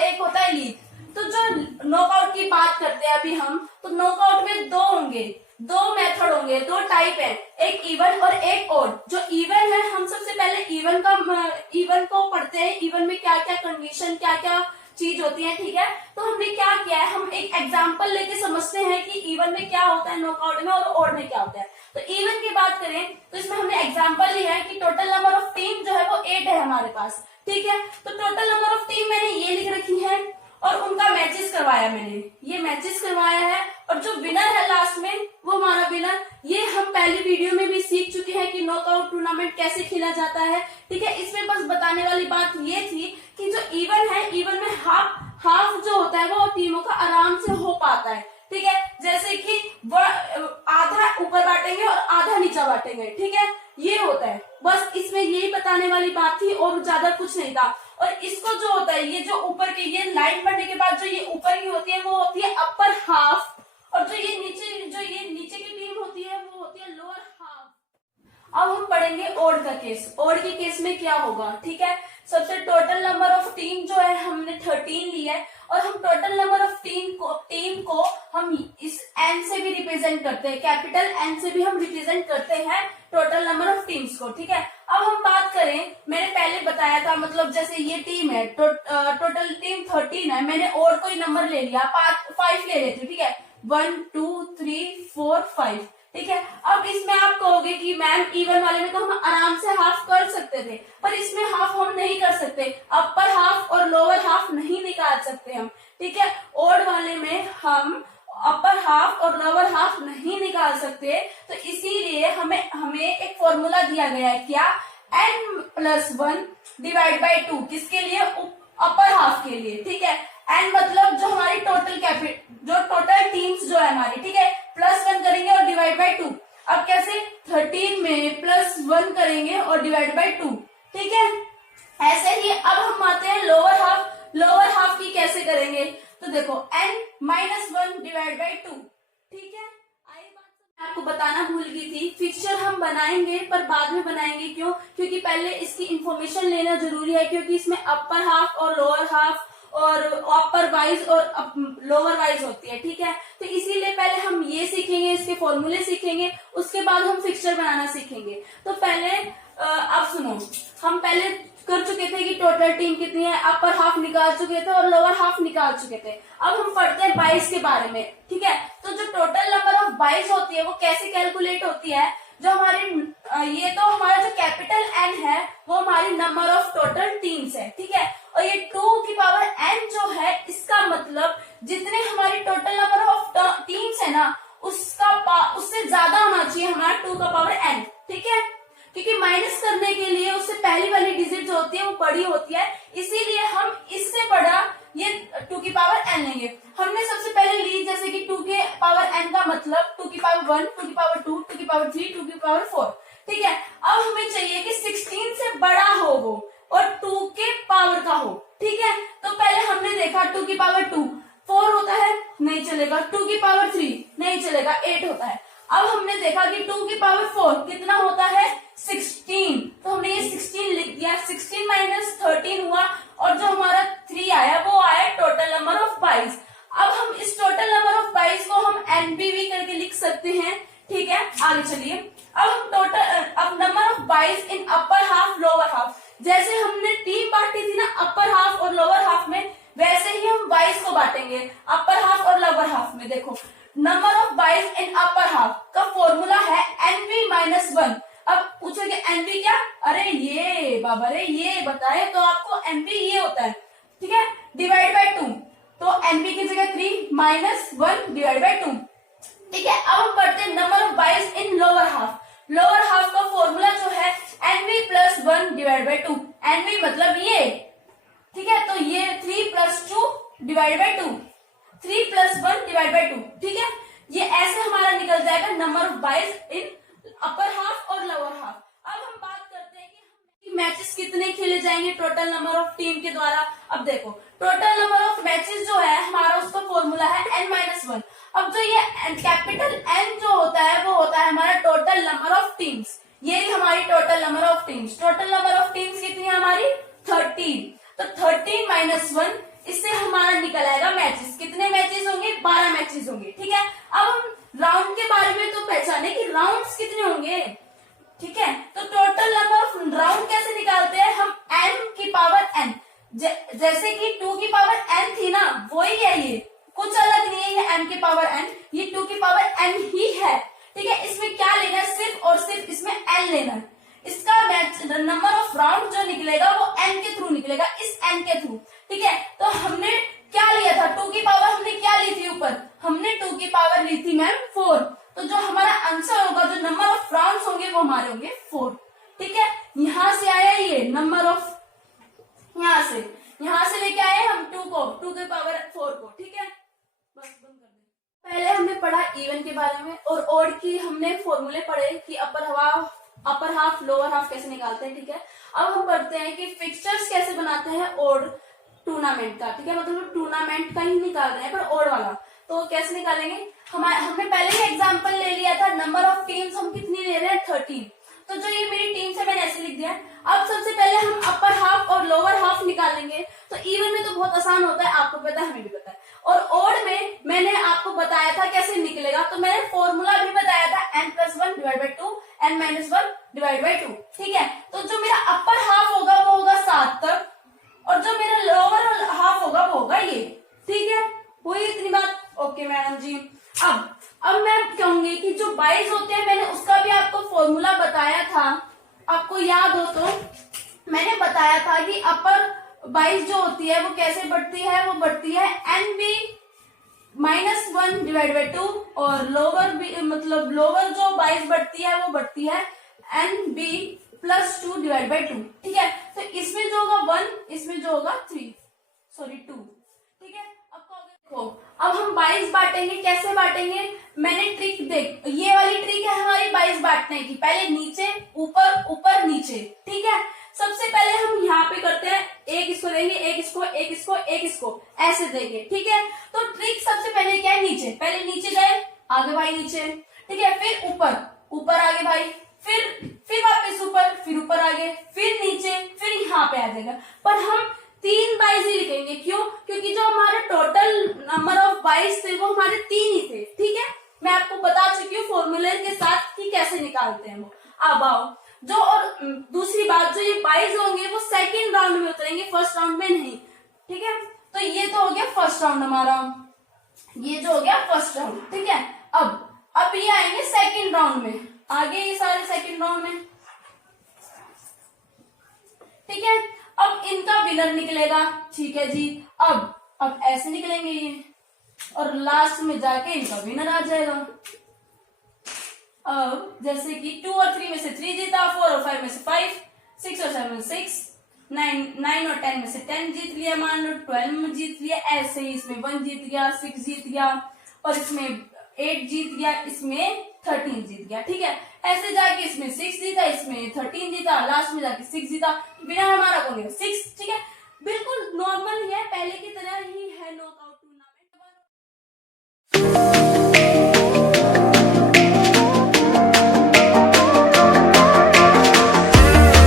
एक होता है लीग। तो जो नॉकआउट की बात करते हैं अभी हम, तो नॉकआउट में दो होंगे, दो मेथड होंगे, दो टाइप है, एक इवन और एक ओड। जो इवन है, हम सबसे पहले इवन को पढ़ते हैं, इवन में क्या क्या कंडीशन, क्या क्या चीज होती है, ठीक है। तो हमने क्या किया है, हम एक एग्जांपल लेके समझते हैं कि इवन में क्या होता है नॉकआउट में और ओड में क्या होता है। तो इवन की बात करें तो इसमें हमने एग्जांपल लिया है कि टोटल नंबर ऑफ टीम जो है वो 8 है हमारे पास, ठीक है। तो टोटल नंबर ऑफ टीम मैंने ये लिख रखी है और उनका मैचेस करवाया, मैंने ये मैचेस करवाया है, और जो विनर है लास्ट में वो हमारा विनर। ये हम पहली वीडियो में भी सीख चुके हैं कि नॉकआउट टूर्नामेंट कैसे खेला जाता है, ठीक है। इसमें बस बताने वाली बात ये थी कि जो इवन है, इवन में हाफ जो होता है वो टीमों का आराम से हो पाता है, ठीक है। जैसे कि आधा ऊपर बांटेंगे और आधा नीचा बांटेंगे, ठीक है, ये होता है। बस इसमें यही बताने वाली बात थी और ज्यादा कुछ नहीं था। और इसको जो होता है, ये जो ऊपर के ये लाइन बढ़ने के बाद जो ये ऊपर की होती है वो होती है अपर हाफ, और जो ये नीचे की टीम होती है वो होती है लोअर हाफ। अब हम पढ़ेंगे ओड का केस। ओड के केस में क्या होगा, ठीक है। सबसे टोटल नंबर ऑफ टीम जो है हमने 13 ली है, और हम टोटल नंबर ऑफ टीम को हम इस एन से भी रिप्रेजेंट करते हैं, कैपिटल एन से भी हम रिप्रेजेंट करते हैं टोटल नंबर ऑफ टीम्स को, ठीक है। अब हम बात करें, मैंने पहले बताया था, मतलब जैसे ये टीम है, टोटल टीम 13 है, मैंने और कोई नंबर ले लिया, 5 ले लेती हूँ, ठीक है, 1 2 3 4 5, ठीक है। अब इसमें आप कहोगे कि मैम इवन वाले में तो हम आराम से हाफ कर सकते थे, पर इसमें हाफ हम नहीं कर सकते, अपर हाफ और लोअर हाफ नहीं निकाल सकते हम, ठीक है। ओड वाले में हम अपर हाफ और लोअर हाफ नहीं निकाल सकते, तो इसीलिए हमें एक फॉर्मूला दिया गया है, क्या, n+1 डिवाइड बाई 2, किसके लिए, अपर हाफ के लिए, ठीक है। n मतलब जो हमारी टोटल टीम्स जो है हमारी, ठीक है, +1 करेंगे और डिवाइड बाई 2। अब कैसे, 13 में +1 करेंगे और डिवाइड बाई 2, ठीक है। ऐसे ही अब हम आते हैं लोअर हाफ की कैसे करेंगे, तो देखो n-1 डिवाइड बाई 2, ठीक है। आई बात मैं आपको बताना भूल गई थी, फिक्सचर हम बनाएंगे पर बाद में बनाएंगे, क्यों, क्योंकि पहले इसकी इंफॉर्मेशन लेना जरूरी है, क्योंकि इसमें अपर हाफ और लोअर हाफ और अपर वाइज और लोअर वाइज होती है, ठीक है। तो इसीलिए पहले हम ये सीखेंगे, इसके फॉर्मूले सीखेंगे, उसके बाद हम फिक्सचर बनाना सीखेंगे। तो पहले अब सुनो, हम पहले कर चुके थे कि टोटल टीम कितनी है, अपर हाफ निकाल चुके थे और लोअर हाफ निकाल चुके थे। अब हम पढ़ते हैं 22 के बारे में, ठीक है। तो जो टोटल नंबर ऑफ 22 होती है वो कैसे कैलकुलेट होती है, जो हमारी ये तो हमारा जो कैपिटल एन है वो हमारी नंबर ऑफ टोटल टीम्स है, ठीक है। और ये 2 की पावर n जो है, इसका मतलब जितने हमारी टोटल नंबर ऑफ टीम्स है ना, उससे ज्यादा होना चाहिए हमारा 2 का पावर n, ठीक है। क्योंकि माइनस करने के लिए उससे पहली वाली डिजिट जो होती है वो बड़ी होती है, इसीलिए हम इससे बड़ा ये 2 की पावर n लेंगे। हमने सबसे पहले ली, जैसे कि 2 के पावर n का मतलब 2 की पावर 1, 2 की पावर 2, 2 की पावर 3, 2 की पावर 4, ठीक है। अब हमें चाहिए कि 16 से बड़ा हो वो और 2 के पावर का हो, ठीक है। तो पहले हमने देखा 2 की पावर 2 4 होता है, नहीं चलेगा, 2 की पावर 3 नहीं चलेगा, 8 होता है। अब हमने देखा कि 2 की पावर 4 कितना होता है, 16, तो हमने ये 16 लिख दिया, 16 - 13 हुआ, और जो हमारा 3 आया वो आया टोटल नंबर ऑफ 22। अब हम इस टोटल नंबर ऑफ 22 को हम एनबीवी करके लिख सकते हैं, ठीक है। आगे चलिए, अब number of 22 in upper half lower half, जैसे हमने टीम बांटी थी ना अपर हाफ और लोअर हाफ में, वैसे ही हम 22 को बांटेंगे अपर हाफ और लोअर हाफ में। देखो, number of 22 in upper half का फॉर्मूला है nv-1। अब पूछोगे एनवी क्या, अरे ये बाबा, अरे ये बताए तो आपको एनवी ये होता है, ठीक है, डिवाइड बाई 2, तो एनवी की जगह 3 - 1 डिवाइड बाई 2, ठीक है। अब हम पढ़ते हैं number of 22 in lower half. Lower half का फॉर्मूला जो है nv+1 डिवाइड बाई 2, एनवी मतलब ये, ठीक है। तो ये 3 + 2 डिवाइड बाई 2, 3 + 1 डिवाइड बाई 2, ठीक है। ये ऐसे हमारा निकल जाएगा number of 22 in upper half और लोअर हाफ। अब हम बात करते हैं कि मैचेस कितने खेले जाएंगे टोटल नंबर ऑफ टीम के द्वारा। अब देखो, टोटल नंबर ऑफ मैचेस जो है हमारा, उसका फॉर्मूला है n-1। अब जो ये कैपिटल N जो होता है वो होता है हमारा टोटल नंबर ऑफ टीम्स, ये हमारी total number of teams. Total number of teams कितनी है हमारी, 13, तो 13 - 1, इससे 12 मैचेस। कितने मैचेस होंगे? 12 मैचेस होंगे। ठीक है, अब हम राउंड के बारे में तो पहचाने कि राउंड्स कितने होंगे। ठीक है, तो टोटल नंबर ऑफ राउंड कैसे निकालते हैं हम? n की पावर n, जैसे कि 2 की पावर n थी ना, वही है ये, कुछ अलग नहीं है ये n की पावर n, ये 2 की पावर n ही है। ठीक है, इसमें क्या लेना है? सिर्फ और सिर्फ इसमें n लेना है। इसका नंबर ऑफ राउंड जो निकलेगा वो n के थ्रू निकलेगा, इस n के थ्रू। ठीक है, तो हमने क्या लिया था? 2 की पावर हमने क्या ली थी ऊपर? हमने 2 की पावर ली थी मैम 4। तो जो हमारा आंसर होगा, जो नंबर ऑफ राउंड्स होंगे वो हमारे होंगे 4। ठीक है, यहां से आया ये नंबर ऑफ, यहां से लेके आए हम 2 के पावर 4 को। ठीक है, बस बंद कर दे। पहले हमने पढ़ा इवन के बारे में और ऑड की हमने फॉर्मूले पढ़े कि अपर हाफ लोअर हाफ कैसे निकालते हैं। ठीक है, अब हम पढ़ते हैं कि फिक्सचर्स कैसे बनाते हैं ऑड टूर्नामेंट का। ठीक है, मतलब टूर्नामेंट का ही निकाल रहे हैं पर ऑड वाला, तो कैसे निकालेंगे? हमने पहले ही एग्जांपल ले लिया था, नंबर ऑफ टीम्स हम कितनी ले रहे हैं? 13। तो जो ये मेरी टीम्स है मैंने ऐसे लिख दिया। अब सबसे पहले हम अपर हाफ और लोअर हाफ निकालेंगे। तो इवन में तो बहुत आसान होता है, आपको पता है, हमें भी पता है। और ऑड में मैंने आपको बताया था कैसे निकलेगा, तो मैंने फॉर्मूला भी बताया था, n+1 / 2 n-1 / 2। ठीक है, तो जो मेरा अपर हाफ होगा वो होगा 7 तक, और जो मेरा लोअर हाफ होगा वो होगा ये। ठीक है, हुई इतनी बात? ओके मैडम जी। अब मैं कहूंगी कि जो 22 होते हैं, मैंने उसका भी आपको फॉर्मूला बताया था, आपको याद हो तो मैंने बताया था कि अपर 22 जो होती है वो कैसे बढ़ती है? वो बढ़ती है NB -1 / 2, और लोअर भी, मतलब लोअर जो 22 बढ़ती है वो बढ़ती है NB +2 / 2। ठीक है, तो इसमें जो होगा 1, इसमें जो होगा 2। ठीक है, अब हम 22 बांटेंगे। कैसे बांटेंगे? मैंने ट्रिक देख, ये वाली ट्रिक है हमारी 22 बांटने की, पहले नीचे ऊपर ऊपर नीचे। ठीक है, सबसे पहले हम यहाँ पे करते हैं, एक इसको देंगे, एक इसको, एक इसको, एक इसको, ऐसे देंगे। ठीक है, तो ट्रिक सबसे पहले क्या है? नीचे, पहले नीचे गए, आगे भाई नीचे। ठीक है, फिर ऊपर, ऊपर आगे भाई, फिर वापस ऊपर, फिर ऊपर आगे, फिर नीचे, फिर यहाँ पे आ जाएगा। पर हम 3 22 ही लिखेंगे। क्यों? क्योंकि जो हमारे टोटल नंबर ऑफ 22 थे वो हमारे 3 ही थे। ठीक है, मैं आपको बता चुकी हूँ फॉर्मूले के साथ कि कैसे निकालते हैं वो। अब आओ, जो और दूसरी बात, जो ये 22 होंगे वो सेकंड राउंड में उतरेंगे, फर्स्ट राउंड में नहीं। ठीक है, तो ये तो हो गया फर्स्ट राउंड हमारा, ये जो हो गया फर्स्ट राउंड। ठीक है, अब ये आएंगे सेकंड राउंड में, आगे ये सारे सेकंड राउंड में। ठीक है, अब इनका विनर निकलेगा। ठीक है जी, अब ऐसे निकलेंगे ये, और लास्ट में जाके इनका विनर आ जाएगा। अब जैसे कि 2 और 3 में से 3 जीता, 4 और 5 में से 5, 6 और 7 में 6, 9 और 10 में से 10 जीत लिया, मान लो 12 में जीत लिया। ऐसे ही इसमें 1 जीत गया, 6 जीत गया, और इसमें 8 जीत गया, इसमें 13 जीत गया। ठीक है, ऐसे जाके इसमें 6 जीता, इसमें 13 जीता, लास्ट में जाके 6 जीता। विनर हमारा कौन है? 6। ठीक है, बिल्कुल नॉर्मल है, पहले की तरह ही है नॉकआउट टूर्नामेंट।